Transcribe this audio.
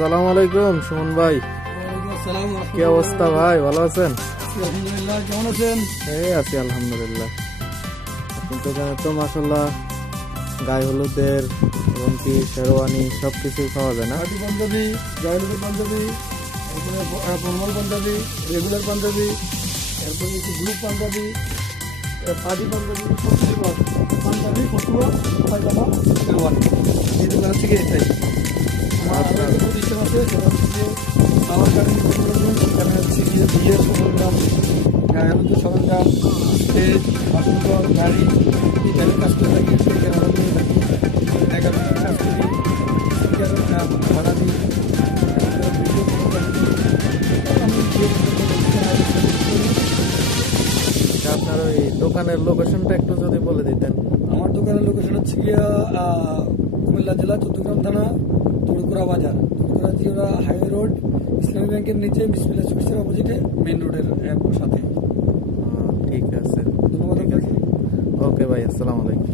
আসসালামু আলাইকুম সুমন ভাই, কি অবস্থা ভাই? ভালো আছেন? আলহামদুলিল্লাহ, কেমন আছেন? এই আছি আলহামদুলিল্লাহ। আপনি তো জানেন তো মাশাল্লাহ, গায়ে হলুদের এবং কি শেরওয়ানি সবকিছুই পাওয়া যায় না? পার্টি পাঞ্জাবি, গায়ের পাঞ্জাবি, এরপরে ফর্মাল পাঞ্জাবি, রেগুলার পাঞ্জাবি, এরপরে একটু গ্রুপ পাঞ্জাবি, পার্টি পাঞ্জাবি, সব কিছু পাওয়া যায়। পাঞ্জাবি, ফতুয়া, পায়জামা, শেরওয়ানি, এই দোকান থেকে এটাই। আমার আরও একটা প্রতিষ্ঠান আছে, সেটা হচ্ছে যে পাওয়ার কার্ডের টেকনোলজি। সেখানে হচ্ছে গিয়ে বিয়ের সরঞ্জাম, গায়ের মধ্যে সরঞ্জাম, স্টেজ, বাসনঘর, গাড়ি, এই টাইপের কাজ করে থাকি। সেখানে আমরা করে থাকি, মেকানিকের কাজ করি, স্পিকারের ভাড়া দিই, ভিডিও ফটোগ্রাফি করি। আমি আচ্ছা, আপনার ওই দোকানের লোকেশনটা একটু যদি বলে দিতেন। আমার দোকানের লোকেশন হচ্ছে গিয়া কুমিল্লা জেলা চৌদ্দগ্রাম থানা তুড়কুড়া বাজার, তুড়কুড়া জিওরা হাইওয়ে রোড, ইসলামী ব্যাংকের নিচে বিসমিল্লাহ সুইটসের অপোজিটে মেইন রোডের সাথে। ঠিক আছে, ধন্যবাদ আপনাকে। ওকে ভাই, আসসালামু আলাইকুম।